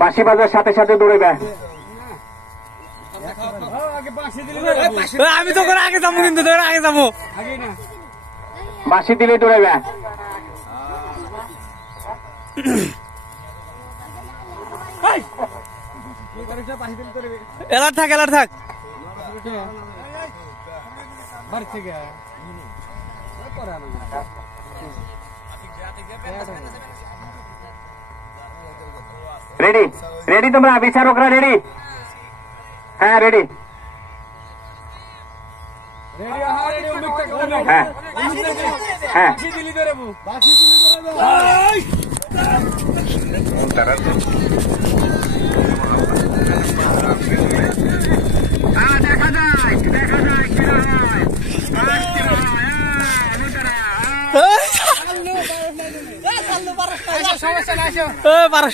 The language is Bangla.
বাঁশি বাজার সাথে সাথে দৌড়াইবে। আমি তো করে আগে যাবো, কিন্তু আগে যাবো, বাঁশি দিলে দৌড়াইবে। এলার থাক, এলার থাক। রেডি রেডি তোমরা বিচারকরা রেডি? হ্যাঁ রেডি। হ্যাঁ হ্যাঁ দেখা যায় দেখা যায় কিরা হয় সমস্যা না।